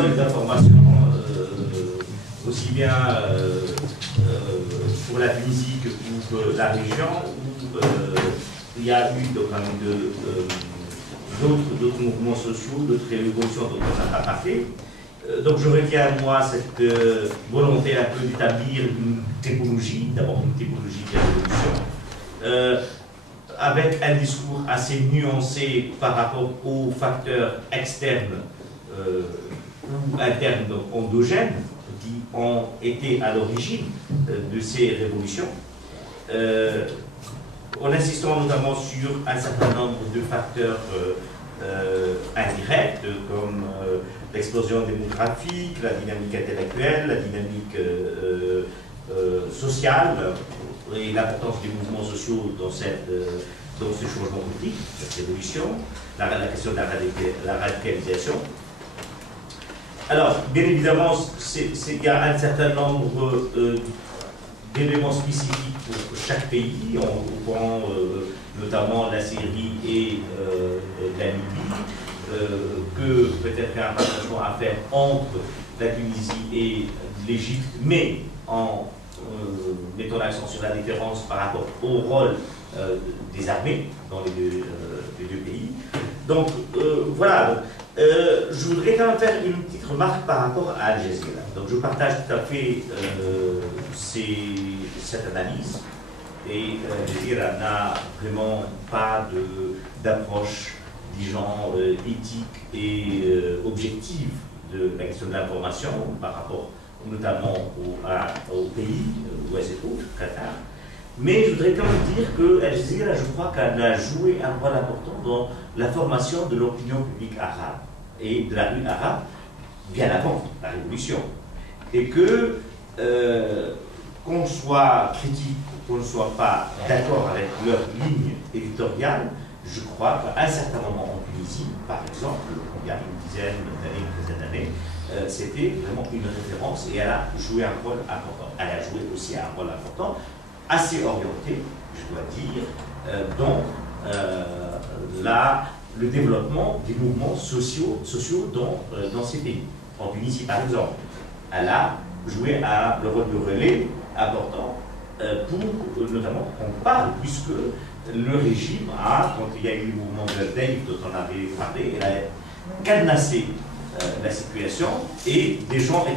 donne des informations aussi bien pour la Tunisie que pour la région, où il y a eu d'autres mouvements sociaux, d'autres révolutions dont on n'a pas parlé. Donc je retiens à moi cette volonté un peu d'établir une typologie, d'abord une typologie de la révolution, avec un discours assez nuancé par rapport aux facteurs externes ou internes endogènes qui ont été à l'origine de ces révolutions, en insistant notamment sur un certain nombre de facteurs indirects comme l'explosion démographique, la dynamique intellectuelle, la dynamique sociale et l'importance des mouvements sociaux dans ce changement politique, cette révolution, la question de la radicalisation. Alors, bien évidemment, il y a un certain nombre d'éléments spécifiques pour chaque pays. On prend notamment la Syrie et la Libye, que peut-être qu'il y a un partage à faire entre la Tunisie et l'Égypte, mais en mettant l'accent sur la différence par rapport au rôle des armées dans les deux pays. Donc, voilà. Je voudrais quand même faire une petite remarque par rapport à Al Jazeera. Donc je partage tout à fait cette analyse et Al Jazeera n'a vraiment pas d'approche, disons, éthique et objective de la question de l'information par rapport notamment au pays, ouest et autres, Qatar. Mais je voudrais quand même dire que Al Jazeera, je crois qu'elle a joué un rôle important dans la formation de l'opinion publique arabe et de la rue arabe bien avant la révolution. Et que, qu'on soit critique, qu'on ne soit pas d'accord avec leur ligne éditoriale, je crois qu'à un certain moment en Tunisie, par exemple, il y a une dizaine d'années, une quinzaine d'années, c'était vraiment une référence et elle a joué un rôle important. Elle a joué aussi un rôle important, assez orienté, je dois dire, dans le développement des mouvements sociaux dans ces pays. En Tunisie, par exemple, elle a joué le rôle de relais important pour, notamment, qu'on parle, puisque le régime a, quand il y a eu le mouvement de Dave dont on avait parlé, elle a cadenassé la situation et des gens à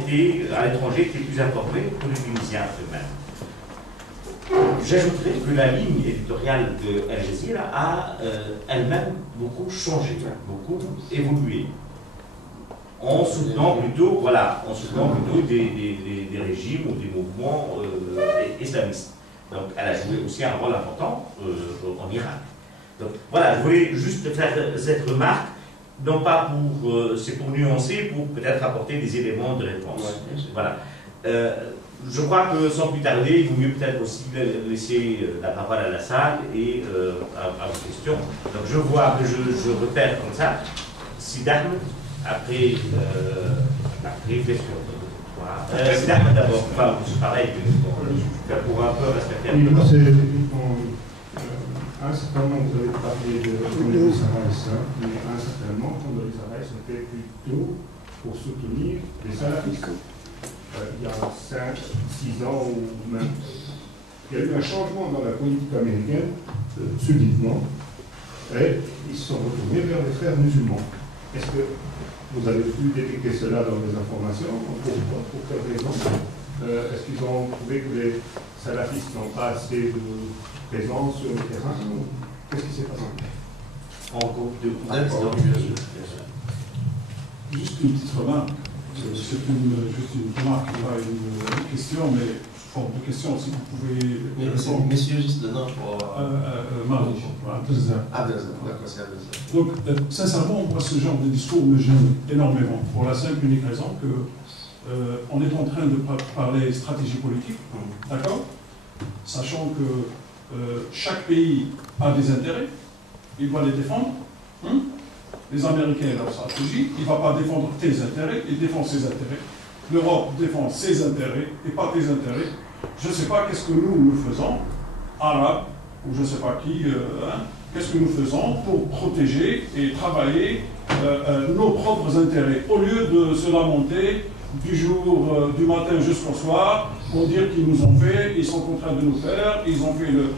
l'étranger étaient plus informés que les Tunisiens eux-mêmes. J'ajouterais que la ligne éditoriale de Al Jazeera a elle-même beaucoup changé, beaucoup évolué, en soutenant plutôt, des régimes ou des mouvements islamistes. Donc elle a joué aussi un rôle important en Irak. Donc voilà, je voulais juste faire cette remarque, non pas c'est pour nuancer, pour peut-être apporter des éléments de réponse. Ouais, voilà. Je crois que sans plus tarder, il vaut mieux peut-être aussi laisser la parole à la salle et à vos questions. Donc je vois que je repère comme ça. Sid Ahmed, après question. Voilà. Sid Ahmed d'abord, enfin, c'est pareil, pour un peu respecter un peu. À un certain moment, vous avez parlé de Condoleezza Rice, mais à un certain moment, Condoleezza Rice était plutôt pour soutenir les salafistes. Il y a 5, 6 ans ou même. Il y a eu un changement dans la politique américaine, subitement, et ils se sont retournés vers les frères musulmans. Est-ce que vous avez pu détecter cela dans les informations? Pourquoi? Pour quelle raison? Est-ce qu'ils ont trouvé que les salafistes n'ont pas assez de présence sur le terrain? Qu'est-ce qui s'est passé? En groupe de Juste une petite remarque. C'est juste une remarque, pas une question, mais forme de question, si vous pouvez. Messieurs, juste le nom pour. Marie, Abdelzak. D'accord, c'est Abdelzak. Donc, sincèrement, moi, ce genre de discours me gêne énormément, pour la simple et unique raison que on est en train de parler stratégie politique, d'accord? Sachant que chaque pays a des intérêts, il doit les défendre. Les Américains ont leur stratégie, il ne va pas défendre tes intérêts, il défend ses intérêts. L'Europe défend ses intérêts et pas tes intérêts. Je ne sais pas qu'est-ce que nous faisons, Arabes, ou je ne sais pas qui, qu'est-ce que nous faisons pour protéger et travailler nos propres intérêts, au lieu de se lamenter du matin jusqu'au soir, pour dire qu'ils nous ont fait, ils sont en train de nous faire, ils ont fait le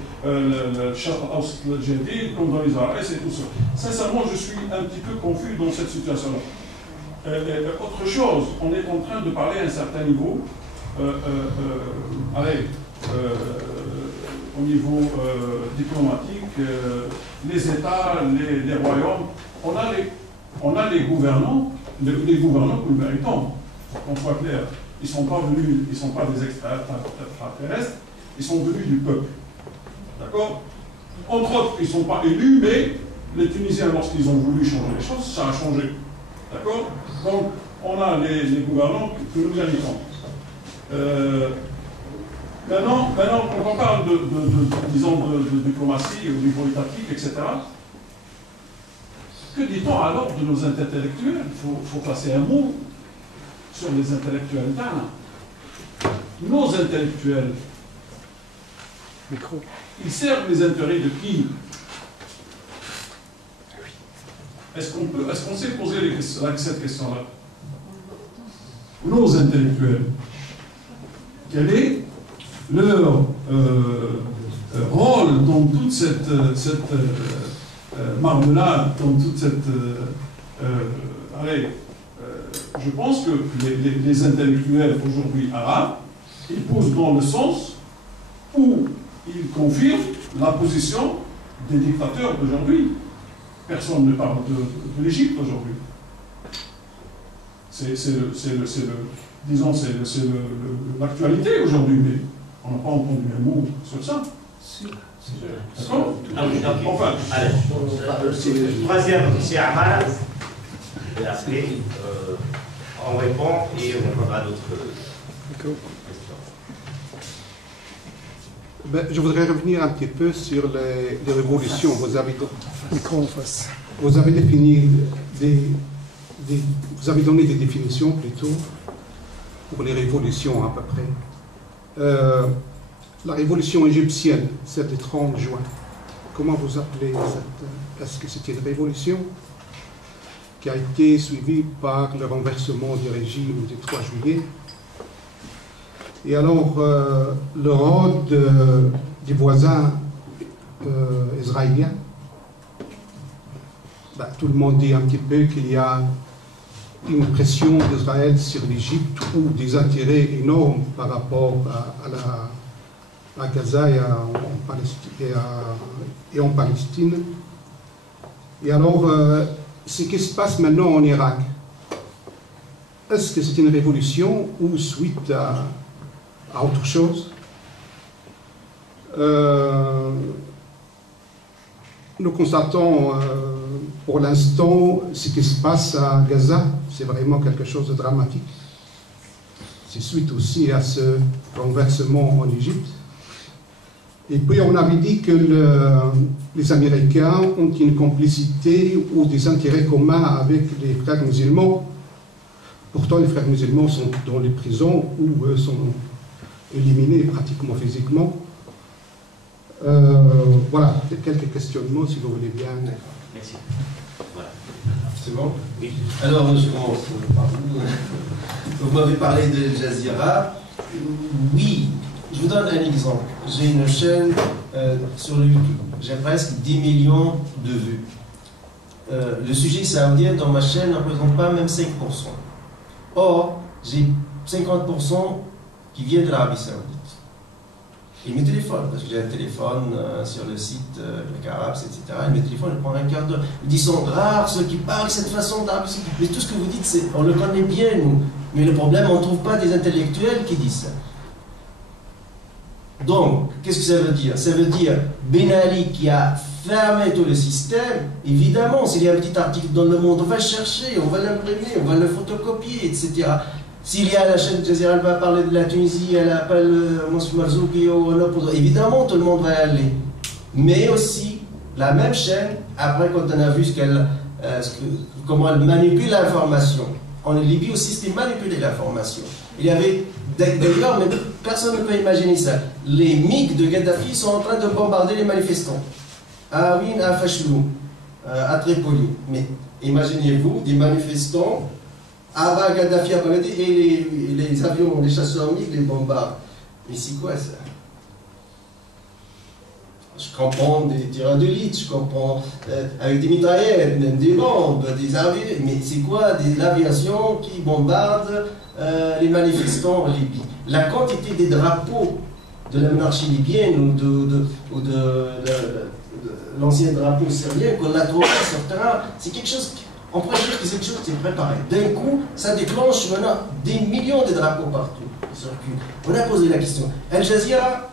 Sharq al-Jadid, comme dans les arrêts, et tout ça. Sincèrement, je suis un petit peu confus dans cette situation-là. Autre chose, on est en train de parler à un certain niveau, au niveau diplomatique, les États, les royaumes, on a les gouvernants que nous méritons, qu'on soit clair. Ils ne sont pas venus, ils ne sont pas des extraterrestres, ils sont venus du peuple. D'accord? Entre autres, ils ne sont pas élus, mais les Tunisiens, lorsqu'ils ont voulu changer les choses, ça a changé. D'accord? Donc, on a les gouvernants que nous méritons. Maintenant, quand on parle de diplomatie au niveau étatique, etc., que dit-on alors de nos intellectuels? Il faut placer un mot sur les intellectuels d'Anna. Nos intellectuels, ils servent les intérêts de qui? Est-ce qu'on s'est posé cette question-là? Nos intellectuels, quel est leur rôle dans toute cette marmelade, dans toute cette... je pense que les intellectuels aujourd'hui arabes, ils poussent dans le sens où ils confirment la position des dictateurs d'aujourd'hui. Personne ne parle de l'Égypte aujourd'hui. C'est l'actualité aujourd'hui, mais on n'a pas entendu un mot sur ça. D'accord? Enfin, allez. Troisième, c'est Amara. Et après, on répond et on prendra d'autres questions. Je voudrais revenir un petit peu sur les révolutions. Vous avez défini vous avez donné des définitions plutôt pour les révolutions à peu près. La révolution égyptienne, celle du 30 juin, comment vous appelez cette... Est-ce que c'était une révolution qui a été suivie par le renversement du régime du 3 juillet? Et alors, le rôle des voisins israéliens, tout le monde dit un petit peu qu'il y a une pression d'Israël sur l'Égypte ou des intérêts énormes par rapport à Gaza et en Palestine. Et alors, ce qui se passe maintenant en Irak, est-ce que c'est une révolution ou suite à autre chose? Nous constatons pour l'instant ce qui se passe à Gaza, c'est vraiment quelque chose de dramatique. C'est suite aussi à ce renversement en Égypte. Et puis on avait dit que les Américains ont une complicité ou des intérêts communs avec les frères musulmans. Pourtant les frères musulmans sont dans les prisons ou sont éliminés pratiquement physiquement. Voilà, quelques questionnements si vous voulez bien. Merci. Voilà. C'est bon? Oui. Alors, je commence par vous. Vous m'avez parlé de Jazeera. Oui, je vous donne un exemple. J'ai une chaîne sur YouTube. J'ai presque 10 millions de vues. Le sujet saoudien dans ma chaîne ne représente pas même 5%. Or, j'ai 50% qui viennent de l'Arabie Saoudite. Ils me téléphonent, parce que j'ai un téléphone sur le site le Carabs, etc. Ils me téléphonent, ils prennent un quart d'heure. Ils sont rares ceux qui parlent de cette façon d'Arabie Saoudite. Mais tout ce que vous dites, on le connaît bien, nous. Mais le problème, on ne trouve pas des intellectuels qui disent ça. Donc, qu'est-ce que ça veut dire? Ça veut dire Ben Ali qui a fermé tout le système. Évidemment, s'il y a un petit article dans le monde, on va le chercher, on va l'imprimer, on va le photocopier, etc. S'il y a la chaîne Jazeera, elle va parler de la Tunisie, elle appelle Monsieur Marzouki, évidemment, tout le monde va y aller. Mais aussi, la même chaîne, après, quand on a vu comment elle manipule l'information, en Libye aussi, c'était manipuler l'information. Il y avait, d'ailleurs, mais personne ne peut imaginer ça. Les MiG de Gaddafi sont en train de bombarder les manifestants. À Win, à Fashloum, à Tripoli. Imaginez-vous des manifestants avant Gaddafi à Bagdad et les avions, les chasseurs MiG les bombardent. Mais c'est quoi ça? Je comprends des tireurs de litre, je comprends avec des mitraillettes, même des bombes, des avions, mais c'est quoi l'aviation qui bombarde les manifestants en Libye? La quantité des drapeaux de la monarchie libyenne ou de l'ancien drapeau syrien qu'on a trouvé sur le terrain, c'est quelque chose, on pourrait dire que c'est quelque chose qui est préparé. D'un coup, ça déclenche maintenant des millions de drapeaux partout qui circulent. On a posé la question. Al Jazeera,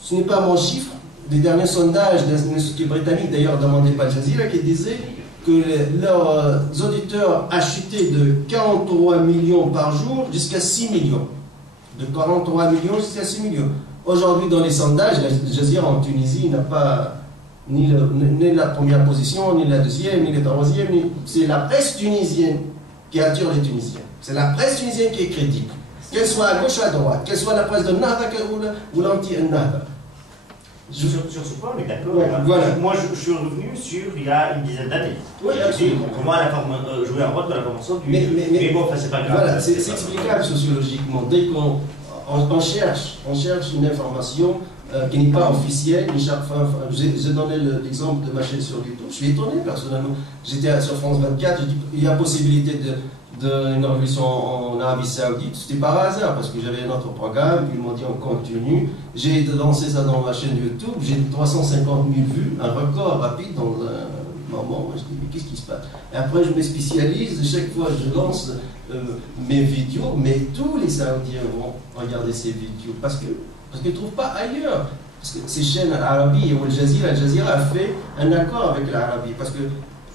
ce n'est pas mon chiffre, les derniers sondages d'un institut britannique d'ailleurs demandaient pas Al Jazeera qui disait que leurs auditeurs a chuté de 43 millions par jour jusqu'à 6 millions. De 43 millions jusqu'à 6 millions. Aujourd'hui, dans les sondages, Al Jazeera en Tunisie n'a pas ni la première position, ni la deuxième, ni la troisième. C'est la presse tunisienne qui attire les Tunisiens. C'est la presse tunisienne qui est crédible. Qu'elle soit à gauche ou à droite, qu'elle soit la presse de Nahda ou l'anti-Nahda. Sur ce point, on est d'accord. Ouais, voilà. Moi, je suis revenu sur il y a une dizaine d'années. Oui, absolument. Pour moi, jouer un rôle dans la formation du. Mais bon, enfin, c'est pas grave. Voilà, c'est explicable sociologiquement. Dès qu'on cherche une information qui n'est pas officielle, j'ai donné l'exemple de ma chaîne sur YouTube. Je suis étonné personnellement. J'étais sur France 24, je dis il y a possibilité d'une révolution en Arabie Saoudite. C'était par hasard parce que j'avais un autre programme, puis ils m'ont dit on continue. J'ai lancé ça dans ma chaîne YouTube, j'ai 350 000 vues, un record rapide dans un moment. Je dis mais qu'est-ce qui se passe? Et après je me spécialise, chaque fois je lance mes vidéos, mais tous les Saoudiens vont regarder ces vidéos parce qu'ils ne trouvent pas ailleurs. Parce que ces chaînes Arabie ou Al Jazeera a fait un accord avec l'Arabie parce que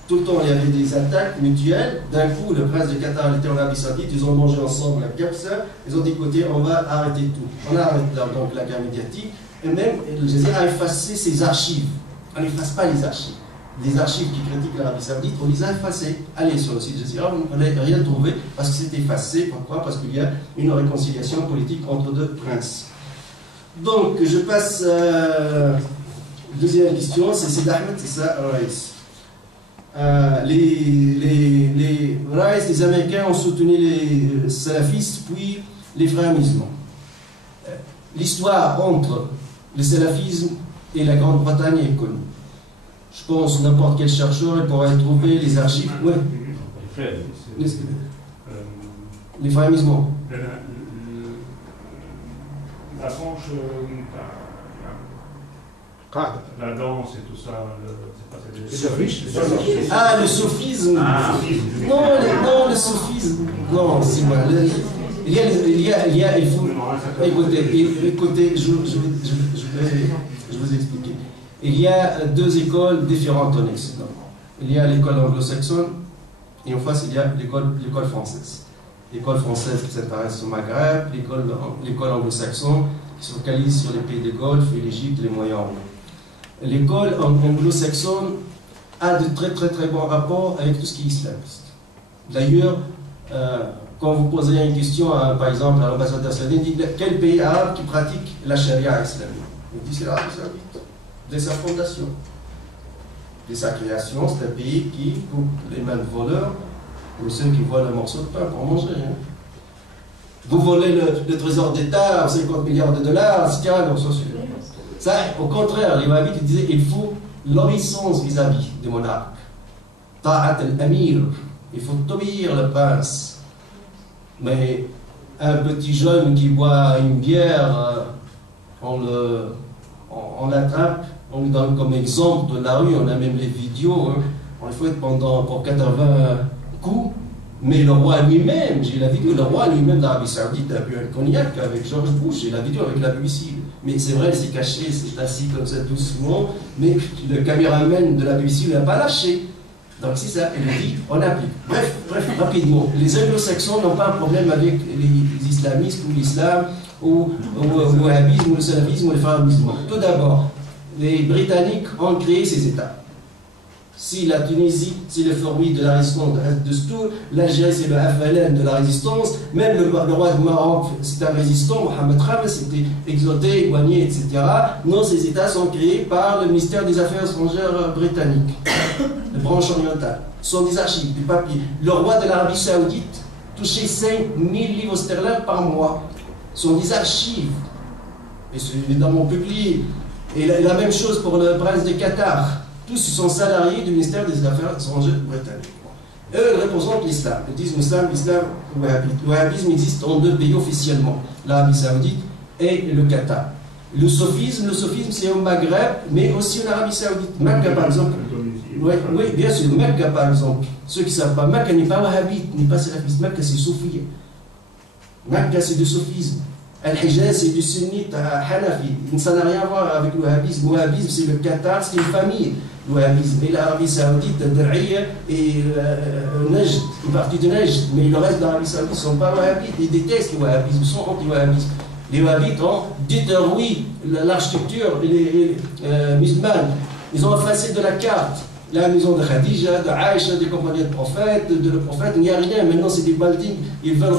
tout le temps, il y avait des attaques mutuelles. D'un coup, le prince de Qatar était en Arabie Saoudite. Ils ont mangé ensemble la capsa. Ils ont dit, écoutez, on va arrêter tout. On arrête donc la guerre médiatique. Et même, Al Jazeera a effacé ses archives. On n'efface pas les archives. Les archives qui critiquent l'Arabie Saoudite, on les a effacées. Allez sur le site de Jazeera, vous n'allez rien trouver parce que c'est effacé. Pourquoi? Parce qu'il y a une réconciliation politique entre deux princes. Donc, je passe à la deuxième question. C'est Ahmed Issa Raïs. Les Américains ont soutenu les salafistes, puis les frères musulmans. L'histoire entre le salafisme et la Grande-Bretagne est connue. Je pense que n'importe quel chercheur il pourrait trouver les archives. Ouais. Les frères musulmans. La branche, la danse et tout ça, Ah, le sophisme. Non, le sophisme. Non, c'est moi. Il faut. Écoutez, je vais vous expliquer. Il y a deux écoles différentes en Occident. Il y a l'école anglo-saxonne et en face il y a l'école française. L'école française qui s'intéresse au Maghreb, l'école anglo-saxonne qui se focalise sur les pays de Golfe et l'Égypte et les Moyen-Orient. L'école anglo-saxonne a de très bons rapports avec tout ce qui est islamiste. D'ailleurs, quand vous posez une question, par exemple, à l'ambassadeur saoudien, il dit quel pays arabe qui pratique la charia islamique? Il dit c'est l'Arabie Saoudite, dès sa fondation. Dès sa création, c'est un pays qui coupe les mains de voleurs ou ceux qui volent un morceau de pain pour manger. Hein. Vous volez le trésor d'État, 50 milliards de dollars, c'est carrément social. Ça, au contraire, les wahhabites disaient qu'il faut l'obéissance vis-à-vis des monarques. Ta'at al-amir, il faut obéir le prince. Mais un petit jeune qui boit une bière, on l'attrape, on lui donne comme exemple de la rue, on a même les vidéos, hein. On le fouette pour 80 coups. Mais le roi lui-même, j'ai la vidéo, le roi lui-même d'Arabie Saoudite a bu un cognac avec George Bush, j'ai la vidéo avec la BBC. Mais c'est vrai, c'est caché, c'est assis comme ça doucement, mais le caméraman de la BBC ne l'a pas lâché. Donc c'est ça, il dit, on applique. Bref, rapidement, les anglo-saxons n'ont pas un problème avec les islamistes ou l'islam, ou le wahhabisme, ou le salafisme, ou les frères musulmans. Tout d'abord, les Britanniques ont créé ces États. Si la Tunisie, c'est le fruit de la résistance de Stour, l'Algérie, c'est le Afghanistan de la résistance, même le roi du Maroc, c'est un résistant, Mohamed Khamis, c'était exoté, éloigné, etc. Non, ces États sont créés par le ministère des Affaires étrangères britannique, la branche orientale. Ce sont des archives, des papiers. Le roi de l'Arabie Saoudite touchait 5 000 livres sterling par mois. Ce sont des archives. Et c'est évidemment publié. Et la même chose pour le prince de Qatar. Tous sont salariés du ministère des Affaires étrangères britannique. Eux, ils représentent l'islam. Ils disent l'islam, le wahhabisme existe en 2 pays officiellement, l'Arabie Saoudite et le Qatar. Le sophisme c'est au Maghreb, mais aussi en Arabie Saoudite. Mecca, par exemple. Oui, bien sûr, Mecca, par exemple. Ceux qui ne savent pas, Mecca n'est pas wahhabite, n'est pas salafiste. Mecca, c'est soufi. Mecca, c'est du sophisme. Al-Hijaz, c'est du sunnite hanafi. Ça n'a rien à voir avec le wahhabisme. Le wahhabisme, c'est le Qatar, c'est une famille. Le wahhabisme. Et l'Arabie Saoudite, Dar'iyya et Najd, une partie de Najd. Mais le reste de l'Arabie Saoudite ne sont pas wahhabites. Ils détestent le wahhabisme, ils sont anti-wahhabistes. Les wahhabites ont détruit l'architecture musulmane. Ils ont effacé de la carte la maison de Khadija, de Aïcha, des compagnons de prophète, le prophète. Il n'y a rien. Maintenant, c'est des buildings. Ils veulent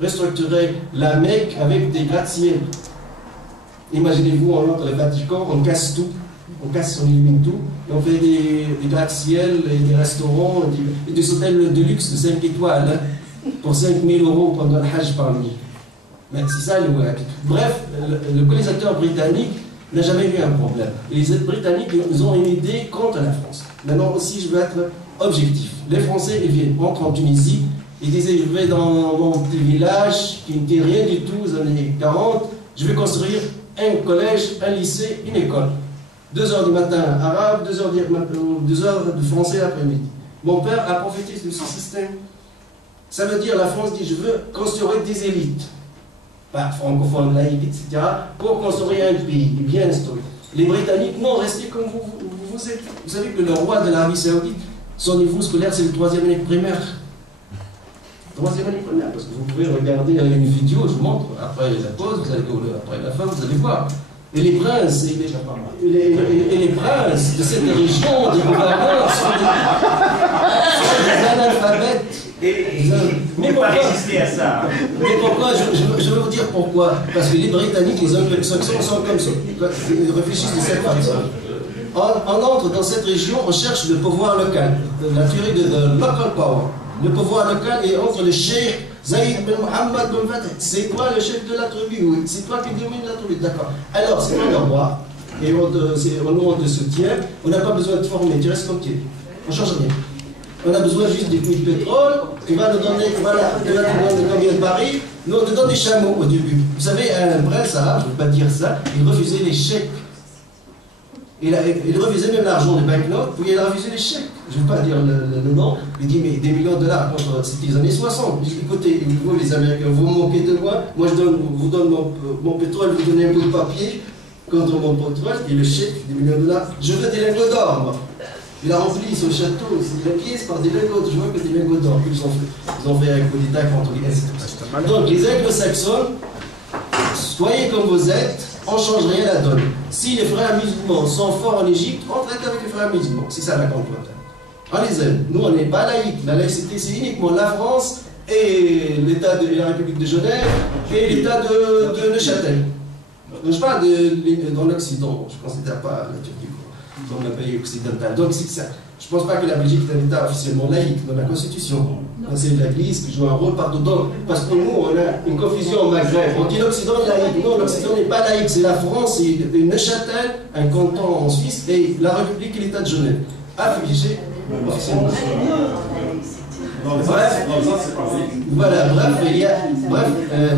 restructurer la Mecque avec des gratte-ciel. Imaginez-vous, on entre le Vatican, on casse tout. On élimine tout. Et on fait des gratte-ciel, des restaurants, et des hôtels de luxe de 5 étoiles hein, pour 5 000 € pendant le Hajj par nuit. C'est ça le wahhabisme. Bref, le colonisateur britannique n'a jamais eu un problème. Et les Britanniques, ils ont une idée contre la France. Maintenant aussi, je veux être objectif. Les Français, ils viennent, entrent en Tunisie, ils disaient, je vais dans mon petit village, qui n'était rien du tout aux années 40, je vais construire un collège, un lycée, une école. 2 h du matin arabe, 2 heures de français l'après-midi. Mon père a profité de ce système. Ça veut dire, la France dit, je veux construire des élites. Pas francophones, laïcs, etc., pour construire un pays bien installé. Les Britanniques, non, restez comme vous êtes. Vous savez que le roi de l'Arabie Saoudite, son niveau scolaire, c'est le 3e année primaire. 3e année primaire, parce que vous pouvez regarder une vidéo, je vous montre, après la pause, après la fin, vous allez voir. Et les princes, et les princes de cette région, des gouverneurs, sont des analphabètes. Mais pourquoi résister à ça? Mais pourquoi je veux vous dire pourquoi. Parce que les Britanniques, les Anglo-Saxons sont comme ça. Ils réfléchissent de cette façon. On entre dans cette région, on cherche le pouvoir local. La théorie de local power. Le pouvoir local est entre le cheikh Zaïd bin Mohammed bin Fatah. C'est toi le chef de la tribu, oui. C'est toi qui domine la tribu, d'accord. Alors, c'est pas le roi. Et nous, on te soutient. On n'a pas besoin de te former, tu restes comme tu es. On ne change rien. On a besoin juste des puits de pétrole, tu vas nous donner, voilà, tu vas nous donner combien de barils, nous on te donne des chameaux au début. Vous savez, un prince arabe, je ne veux pas dire ça, il refusait les chèques. Il refusait même l'argent des banknotes, puis il a refusé les chèques. Je ne veux pas dire le nom, il dit, mais des millions de dollars, c'était les années 60. Il dit, écoutez, vous les Américains, vous vous moquez de moi, moi je vous donne mon pétrole, vous donnez un bout de papier contre mon pétrole, et le chèque, des millions de dollars, je veux des lingots d'or, moi. Il a rempli son château, c'est la pièce par des lingots, je vois que des lingots d'or. Ils ont fait un coup d'État contre les Est. Donc les anglo-saxons, soyez comme vous êtes, on ne change rien à la donne. Si les frères musulmans sont forts en Égypte, on traite avec les frères musulmans. C'est ça la contre-attaque. On les aime. Nous, on n'est pas laïcs. La laïcité, c'est uniquement la France et l'État de la République de Genève et l'État de Neuchâtel. Je parle dans l'Occident, je ne considère pas la Turquie comme un pays occidental. Donc c'est ça. Je ne pense pas que la Belgique est un État officiellement laïque dans la Constitution. C'est l'Église qui joue un rôle partout. Donc, parce que nous, on a une confusion au Maghreb. On dit l'Occident est laïque. Non, l'Occident n'est pas laïque. C'est la France, c'est Neuchâtel, un canton en Suisse, et la République et l'État de Genève. Affligé. Voilà, bref,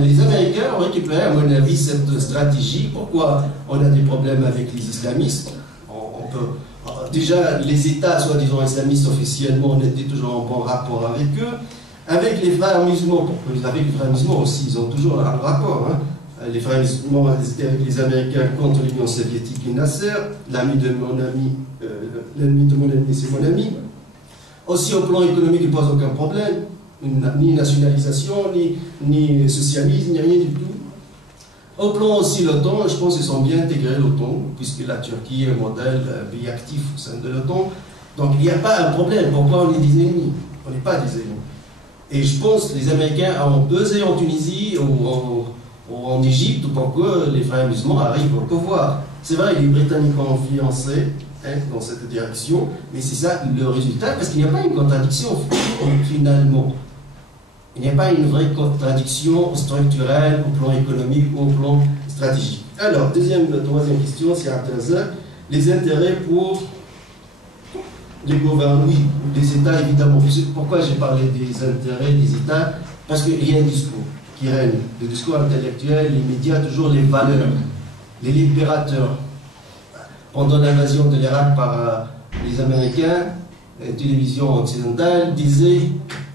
les Américains ont récupéré, à mon avis, cette stratégie. Pourquoi on a des problèmes avec les islamistes? Déjà, les États, soi-disant islamistes officiellement, on était toujours en bon rapport avec eux. Avec les frères musulmans, avec les frères musulmans aussi, ils ont toujours un rapport. Hein. Les frères musulmans étaient avec les Américains contre l'Union soviétique et Nasser. L'ami de mon ami, l'ennemi de mon ennemi, c'est mon ami. Aussi, au plan économique, il ne pose aucun problème. Ni nationalisation, ni socialisme, ni rien du tout. Au plan aussi l'OTAN, je pense qu'ils sont bien intégrés l'OTAN, puisque la Turquie est un modèle, un pays actif au sein de l'OTAN. Donc il n'y a pas un problème. Pourquoi on est des ennemis? On n'est pas des ennemis. Et je pense que les Américains ont pesé en Tunisie ou en Égypte pour que les frères musulmans arrivent au pouvoir. C'est vrai, les Britanniques ont influencé dans cette direction, mais c'est ça le résultat, parce qu'il n'y a pas une contradiction finalement. Il n'y a pas une vraie contradiction structurelle au plan économique ou au plan stratégique. Alors, troisième question, c'est Abdelazak. Les intérêts pour les gouvernements, oui, les États évidemment. Pourquoi j'ai parlé des intérêts des États? Parce qu'il y a un discours qui règne, le discours intellectuel, les médias, toujours les valeurs, les libérateurs. Pendant l'invasion de l'Irak par les Américains, la télévision occidentale disait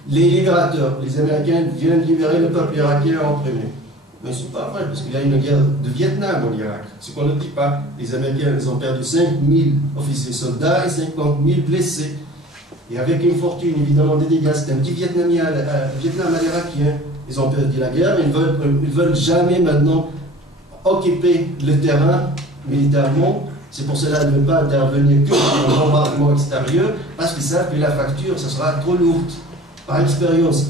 les libérateurs, les Américains viennent libérer le peuple irakien en premier. Mais ce n'est pas vrai, parce qu'il y a une guerre de Vietnam en Irak. Ce qu'on ne dit pas, les Américains ils ont perdu 5000 officiers soldats et 50 000 blessés. Et avec une fortune évidemment des dégâts, c'est un petit Vietnam à l'Irakien. Ils ont perdu la guerre, ils ne veulent jamais maintenant occuper le terrain militairement. C'est pour cela de ne pas intervenir que dans le bombardement extérieur, parce qu'ils savent que la facture, ça sera trop lourde, par expérience.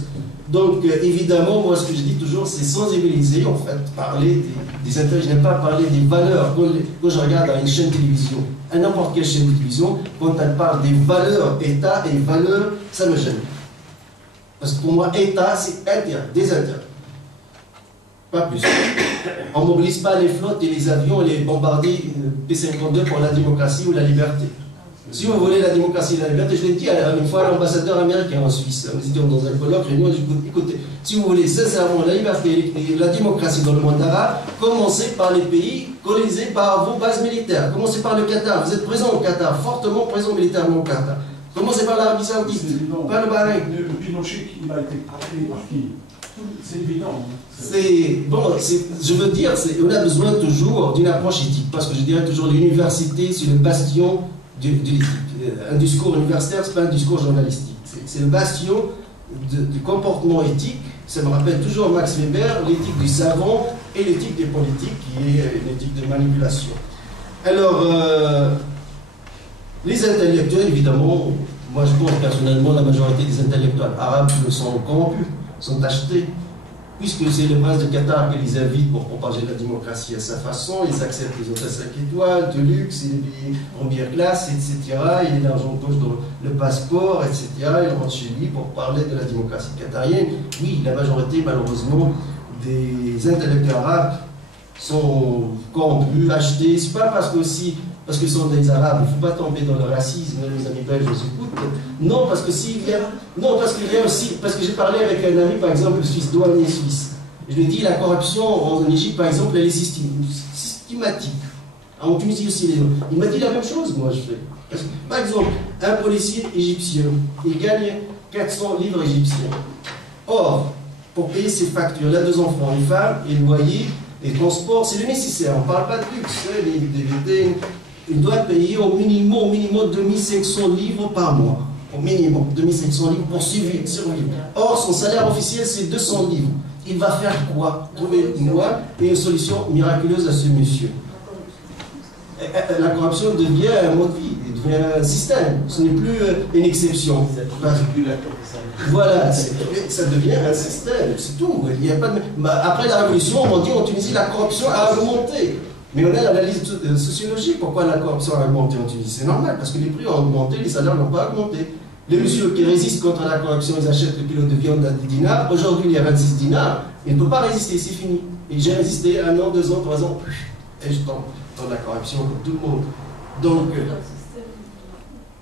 Donc, évidemment, moi, ce que je dis toujours, c'est sensibiliser, en fait, parler des intérêts. Je n'aime pas parler des valeurs. Quand je regarde à une chaîne de télévision, à n'importe quelle chaîne de télévision, quand elle parle des valeurs État et valeurs, ça me gêne. Parce que pour moi, État, c'est intérêt, des intérêts. Pas plus. On ne mobilise pas les flottes et les avions et les bombardiers P-52 pour la démocratie ou la liberté. Si vous voulez la démocratie et la liberté, je l'ai dit une fois à l'ambassadeur américain en Suisse, nous étions dans un colloque, réunion, écoutez, si vous voulez sincèrement la liberté et la démocratie dans le monde arabe, commencez par les pays colonisés par vos bases militaires. Commencez par le Qatar, vous êtes présent au Qatar, fortement présent militairement au Qatar. Commencez par l'Arabie Saoudite, par le Bahreïn. Le Pinochet, il a été créé par qui? C'est évident. Bon, je veux dire, on a besoin toujours d'une approche éthique, parce que je dirais toujours l'université, c'est le bastion de l'éthique. Un discours universitaire, ce n'est pas un discours journalistique. C'est le bastion du comportement éthique. Ça me rappelle toujours Max Weber, l'éthique du savant et l'éthique des politiques, qui est une éthique de manipulation. Alors, les intellectuels, évidemment, moi je pense personnellement, la majorité des intellectuels arabes sont corrompus, sont achetés, puisque c'est le prince de Qatar qui les invite pour propager la démocratie à sa façon. Ils acceptent les hôtels 5 étoiles, de luxe, et première classe, etc. Il y a l'argent de poche dans le passeport, etc. Il rentre chez lui pour parler de la démocratie qatarienne. Oui, la majorité, malheureusement, des intellectuels arabes sont corrompus, achetés. C'est pas parce qu'ils sont des Arabes, il ne faut pas tomber dans le racisme, les amis belges nous écoutent. Non, parce que s'il y a, non, parce qu'il y a aussi, parce que j'ai parlé avec un ami, par exemple, le Suisse, douanier suisse. Je lui ai dit, la corruption en Égypte, par exemple, elle est systématique. En Tunisie aussi, il m'a dit la même chose, moi, je fais. Parce que, par exemple, un policier égyptien, il gagne 400 livres égyptiens. Or, pour payer ses factures, il a 2 enfants, une femme, et le loyer, les transports, c'est le nécessaire. On ne parle pas de luxe, les DVD. Il doit payer au minimum 2500 livres par mois. Au minimum, 2500 livres pour survivre. Or, son salaire officiel, c'est 200 livres. Il va faire quoi? Trouver une loi et une solution miraculeuse à ce monsieur. La corruption devient un mode de vie, elle devient un système. Ce n'est plus une exception. Voilà, ça devient un système, c'est tout. Il y a pas de... Après la révolution, on dit en Tunisie, la corruption a augmenté. Mais on a l'analyse sociologique. Pourquoi la corruption a augmenté en Tunisie? C'est normal, parce que les prix ont augmenté, les salaires n'ont pas augmenté. Les messieurs qui résistent contre la corruption, ils achètent le kilo de viande à 10 dinars. Aujourd'hui, il y a 26 dinars. Ils ne peuvent pas résister, c'est fini. Et j'ai résisté 1 an, 2 ans, 3 ans. Et je tombe dans la corruption comme tout le monde. Donc,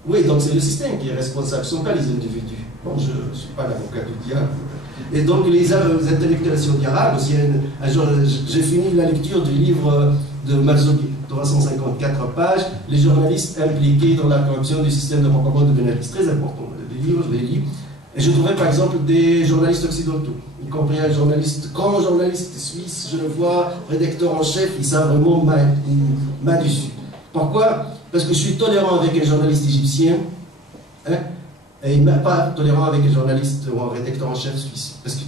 oui, donc c'est le système qui est responsable, ce ne sont pas les individus. Bon, je ne suis pas l'avocat du diable. Et donc, les intellectuels arabes, j'ai fini la lecture du livre de Marzouki, 354 pages, les journalistes impliqués dans la corruption du système de propagande de Ben Ali. C'est très important. Les livres, je les lis. Et je trouvais par exemple des journalistes occidentaux, y compris un grand journaliste suisse, je le vois, rédacteur en chef, il savent vraiment mal dessus. Pourquoi? Parce que je suis tolérant avec un journaliste égyptien, hein, et il n'est pas tolérant avec un journaliste ou un rédacteur en chef suisse. Parce que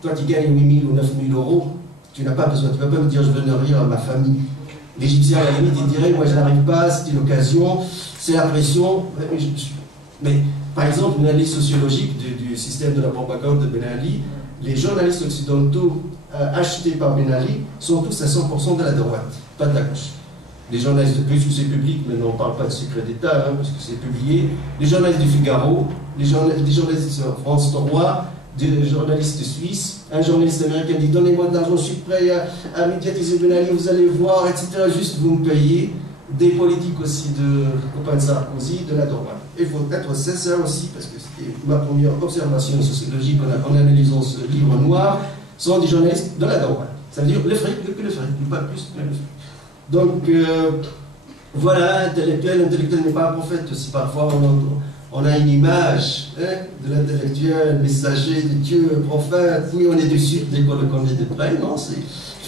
toi qui gagnes 8 000 ou 9 000 euros, tu n'as pas besoin, tu ne vas pas me dire je veux nourrir ma famille. L'Égyptien, à la limite, il dirait moi je n'arrive pas, c'est une occasion, c'est la pression. Mais par exemple, une analyse sociologique du système de la propagande de Ben Ali, les journalistes occidentaux achetés par Ben Ali sont tous à 100% de la droite, pas de la gauche. les journalistes, puisque c'est public, mais on ne parle pas de secret d'État, hein, parce que c'est publié, les journalistes du Figaro, des journalistes de France 3, des journalistes suisses, un journaliste américain dit donnez-moi de l'argent, je suis prêt à médiatiser Ben Ali, vous allez voir, etc. Juste vous me payez. Des politiques aussi de copains de Sarkozy, de la droite. Il faut être sincère aussi, parce que c'était ma première observation sociologique en analysant ce livre noir, sont des journalistes de la droite. Ça veut dire le fric, que le fric, pas plus que le fric. Donc, voilà, intellectuel n'est pas un prophète aussi. Parfois, on a une image hein, de l'intellectuel, messager de Dieu, prophète. Oui, on est du sud dès qu'on le connaît de près. Non, il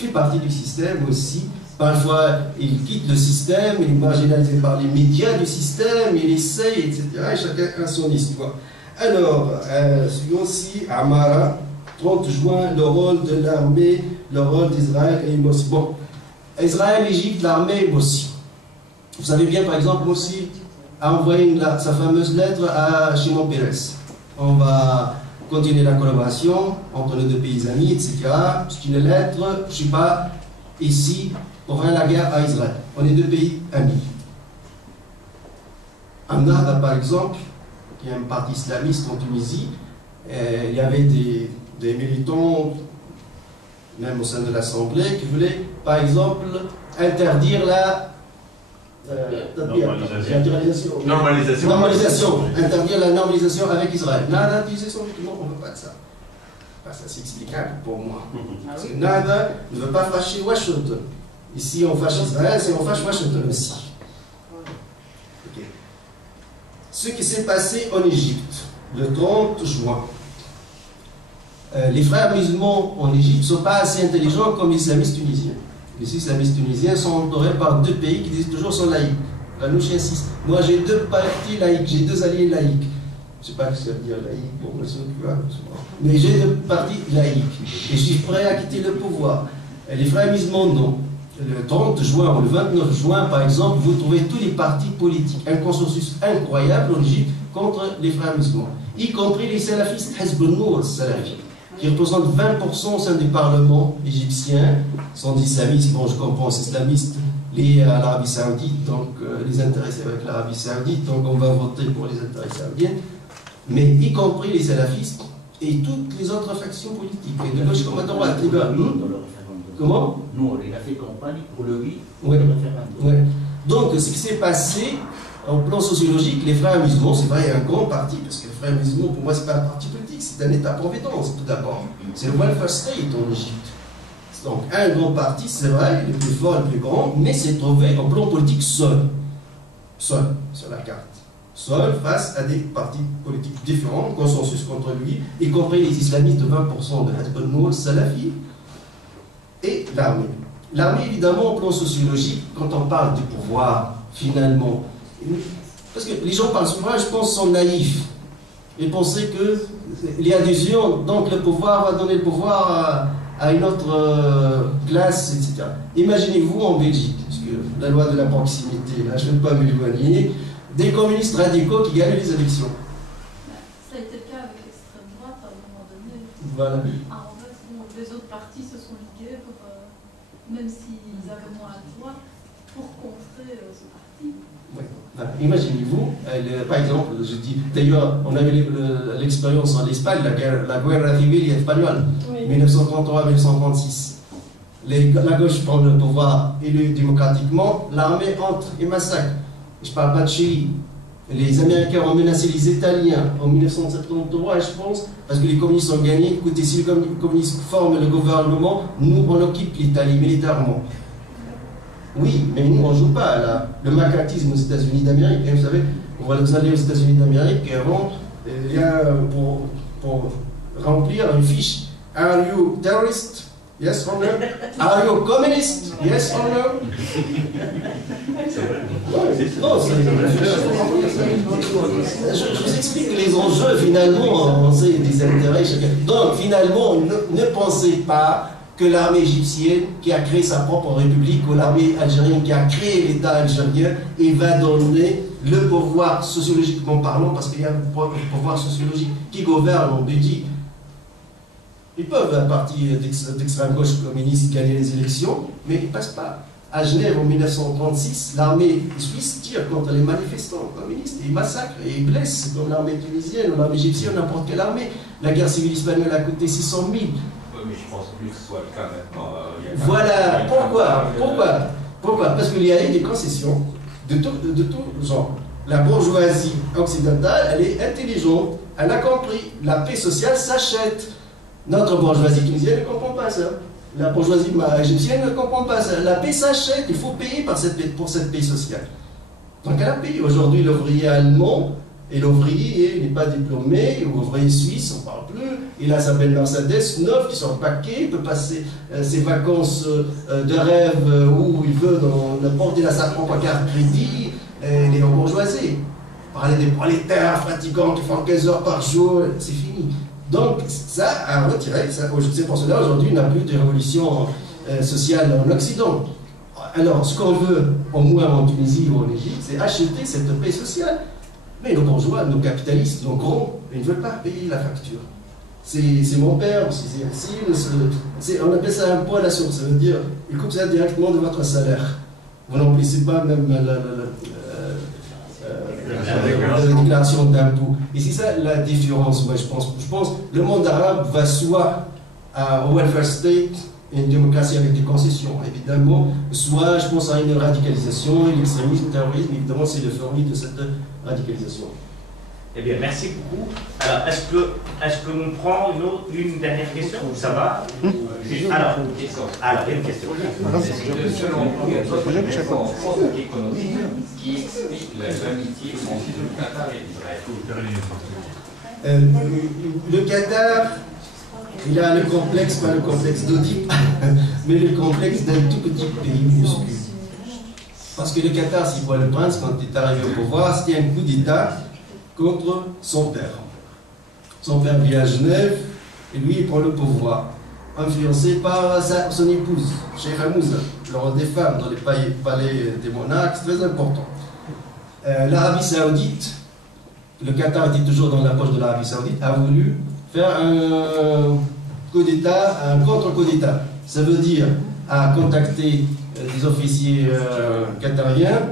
fait partie du système aussi. Parfois, il quitte le système, il est marginalisé par les médias du système, il essaye, etc. Et chacun a son histoire. Alors, suivons aussi Amara, 30 juin, le rôle de l'armée, le rôle d'Israël et Mossi. Bon, Israël, Égypte, l'armée et Mossi. Vous savez bien, par exemple, Mossi a envoyé sa fameuse lettre à Shimon Peres. On va continuer la collaboration entre nos deux pays amis, etc. C'est une lettre, je ne suis pas ici pour faire la guerre à Israël. On est deux pays amis. Amnada, par exemple, qui est un parti islamiste en Tunisie, il y avait des militants, même au sein de l'Assemblée, qui voulaient, par exemple, interdire la normalisation. Interdire la normalisation avec Israël. Nada disait son document, on ne veut pas de ça. Ça s'explicable pour moi. Parce que Nada ne veut pas fâcher Washington. Ici, on fâche Israël, c'est on fâche Washington aussi. Okay. Ce qui s'est passé en Égypte, le 30 juin, les frères musulmans en Égypte ne sont pas assez intelligents comme les islamistes tunisiens. Les islamistes tunisiens sont entourés par deux pays qui disent toujours sont laïcs. Ranouchi insiste. Moi, j'ai deux partis laïcs, j'ai deux alliés laïcs. Je ne sais pas ce que ça veut dire laïque, bon, mais j'ai deux partis laïcs. Et je suis prêt à quitter le pouvoir. Et les frères musulmans, non. Le 30 juin ou le 29 juin, par exemple, vous trouvez tous les partis politiques, un consensus incroyable en Égypte contre les frères musulmans, y compris les salafistes, Hezb al-Nour salafis, qui représentent 20% au sein du Parlement égyptien, sont des islamistes, bon je comprends, ces islamistes liés à l'Arabie Saoudite, donc les intéressés avec l'Arabie Saoudite, donc on va voter pour les intérêts saoudiens, mais y compris les salafistes et toutes les autres factions politiques, et de gauche comme à droite, les gars. Comment? Nous, il a fait campagne pour le oui, ouais. le référendum. Ouais. Donc, ce qui s'est passé, en plan sociologique, les frères musulmans, c'est vrai, il y a un grand parti, parce que les frères musulmans, pour moi, c'est pas un parti politique, c'est un État-providence, tout d'abord. C'est le welfare state en Égypte. Donc, un grand parti, c'est vrai, le plus fort, le plus grand, mais c'est trouvé en plan politique seul. Seul, sur la carte. Seul, face à des partis politiques différents, consensus contre lui, y compris les islamistes de 20% de Hezb al-Nour, Salafi, et l'armée. L'armée, évidemment, au plan sociologique, quand on parle du pouvoir, finalement, parce que les gens parlent souvent, je pense, sont naïfs. Ils pensaient que les adhésions, donc le pouvoir va donner le pouvoir à une autre classe, etc. Imaginez-vous en Belgique, parce que la loi de la proximité, là, je ne vais pas m'éloigner, des communistes radicaux qui gagnent les élections. Ça a été le cas avec l'extrême droite à un moment donné. Voilà. En fait, bon, les autres partis se sont ligués pour, même s'ils avaient moins de voix, pour contrer ce parti. Ouais. Imaginez-vous, par exemple, je dis, d'ailleurs, on avait l'expérience en Espagne, la guerre civile espagnole, oui. 1933-1936. La gauche prend le pouvoir élu démocratiquement, l'armée entre et massacre. Je ne parle pas de Chili. Les Américains ont menacé les Italiens en 1973, je pense, parce que les communistes ont gagné. Écoutez, si les communistes forment le gouvernement, nous, on occupe l'Italie militairement. Oui, mais nous, on ne joue pas là. Le macartisme aux États-Unis d'Amérique, vous savez, vous allez aux États-Unis d'Amérique et avant, il y a pour remplir une fiche. Are you terrorist? Yes or no? Are you communist? Yes or no? Non, je vous explique que les enjeux, finalement, c'est des intérêts chacun. Donc, finalement, ne pensez pas que l'armée égyptienne qui a créé sa propre république ou l'armée algérienne qui a créé l'État algérien et va donner le pouvoir sociologiquement parlant, parce qu'il y a un pouvoir sociologique qui gouverne en Belgique. Ils peuvent, à partir d'extrême gauche communiste, gagner les élections, mais ils ne passent pas. à Genève en 1936, l'armée suisse tire contre les manifestants communistes et massacre et blesse, comme l'armée tunisienne ou l'armée égyptienne, n'importe quelle armée. La guerre civile espagnole a coûté 600 000. Oui, mais je pense plus que ce soit le cas maintenant. Voilà, pourquoi? Parce qu'il y a eu des concessions de tout genre. La bourgeoisie occidentale, elle est intelligente, elle a compris, la paix sociale s'achète. Notre bourgeoisie tunisienne ne comprend pas ça. La bourgeoisie égyptienne ne comprend pas ça. La paix s'achète, il faut payer pour cette paix sociale. Donc elle a payé. Aujourd'hui, l'ouvrier allemand, et l'ouvrier n'est pas diplômé, ou l'ouvrier suisse, on ne parle plus, il a sa belle Mercedes neuve qui sort paquet, il peut passer ses vacances de rêve où il veut, dans n'importe quelle sa propre carte crédit, il est en bourgeoisie. Parler des prolétaires fatigants qui font 15 heures par jour, c'est fini. Donc ça a retiré, c'est pour cela aujourd'hui il n'y a plus de révolution sociale en Occident. Alors ce qu'on veut, au moins en Tunisie ou en Égypte, c'est acheter cette paix sociale. Mais nos bourgeois, nos capitalistes, nos grands, ils ne veulent pas payer la facture. C'est mon père, on appelle ça un point à la source, ça veut dire, il coupe ça directement de votre salaire. Vous n'emplissez pas même la déclaration d'impôt. Et c'est ça la différence, moi je pense. Le monde arabe va soit au welfare state, une démocratie avec des concessions, évidemment, soit je pense à une radicalisation, et l'extrémisme, le terrorisme, évidemment c'est le fruit de cette radicalisation. Eh bien, merci beaucoup. Alors, est-ce que nous prenons une dernière question? Ça va? Alors, il y a une question. Selon vous, il y a d'autres raisons économiques qui expliquent l'amitié entre le Qatar et Israël. Le Qatar, il a le complexe, pas le complexe d'Oedipe, mais le complexe d'un tout petit pays minuscule. Parce que le Qatar, c'est quoi le prince, quand il est arrivé au pouvoir, c'était un coup d'État contre son père. Son père vit à Genève, et lui, il prend le pouvoir, influencé par son épouse, Cheikh Hamouza, le rôle des femmes dans les palais des monarques, c'est très important. L'Arabie Saoudite, le Qatar était toujours dans la poche de l'Arabie Saoudite, a voulu faire un coup d'État, un contre-coup d'État. Ça veut dire à contacter des officiers qatariens,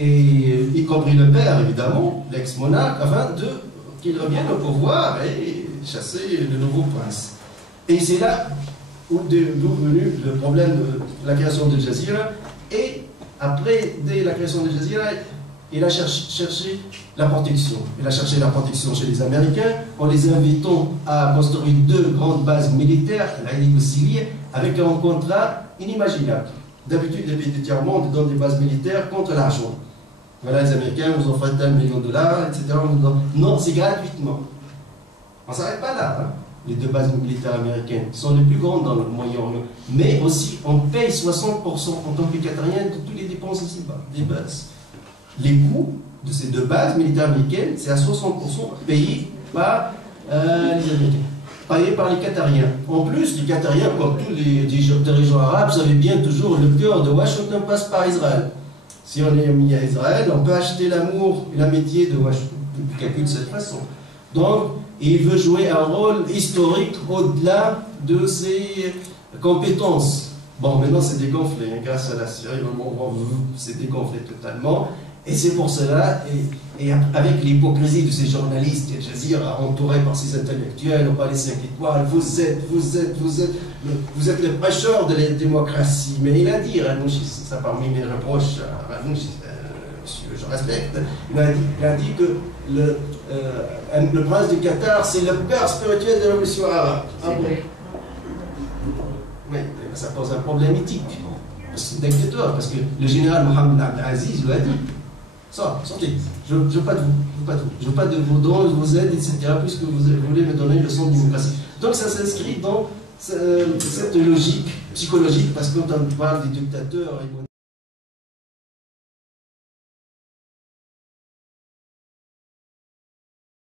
et y compris le père, évidemment, l'ex-monarque, afin qu'il revienne au pouvoir et chasser le nouveau prince. Et c'est là d'où venu le problème de la création de Jazeera. Et après, dès la création de Jazeera, il a cherché la protection. Il a cherché la protection chez les Américains en les invitant à construire 2 grandes bases militaires, l'Aïd et Syrie, avec un contrat inimaginable. D'habitude, les pays du tiers-monde donnent des bases militaires contre l'argent. Voilà, les Américains vous offrent $1 million, etc. Non, c'est gratuitement. On ne s'arrête pas là. Hein. Les 2 bases militaires américaines sont les plus grandes dans le Moyen-Orient. Mais aussi, on paye 60% en tant que Qatarien de toutes les dépenses ici-bas, des bases. Les coûts de ces 2 bases militaires américaines, c'est à 60% payés par les Américains, payés par les Qatariens. En plus, les Qatariens, comme tous les dirigeants arabes, vous savez bien toujours, le cœur de Washington passe par Israël. Si on est mis à Israël, on peut acheter l'amour et l'amitié de Washington, de cette façon. Donc, il veut jouer un rôle historique au-delà de ses compétences. Bon, maintenant c'est dégonflé, hein, grâce à la Syrie, c'est dégonflé totalement. Et c'est pour cela, et avec l'hypocrisie de ces journalistes, Al Jazeera, entourés par ces intellectuels, au palais 5 étoiles, vous êtes les prêcheurs de la démocratie. Mais il a dit, Ranouchi, ça parmi mes reproches, Ranouchi, monsieur, je respecte, il a dit que le prince du Qatar, c'est le père spirituel de la révolution arabe. Ah bon? Oui, ça pose un problème éthique. C'est dictateur, parce que le général Mohamed Abdelaziz l'a dit. Sortez, je ne veux pas de vous, je veux pas de vos dons, de vos aides, etc., puisque vous voulez me donner une leçon de démocratie. Donc ça s'inscrit dans cette logique psychologique, parce que quand on parle des dictateurs,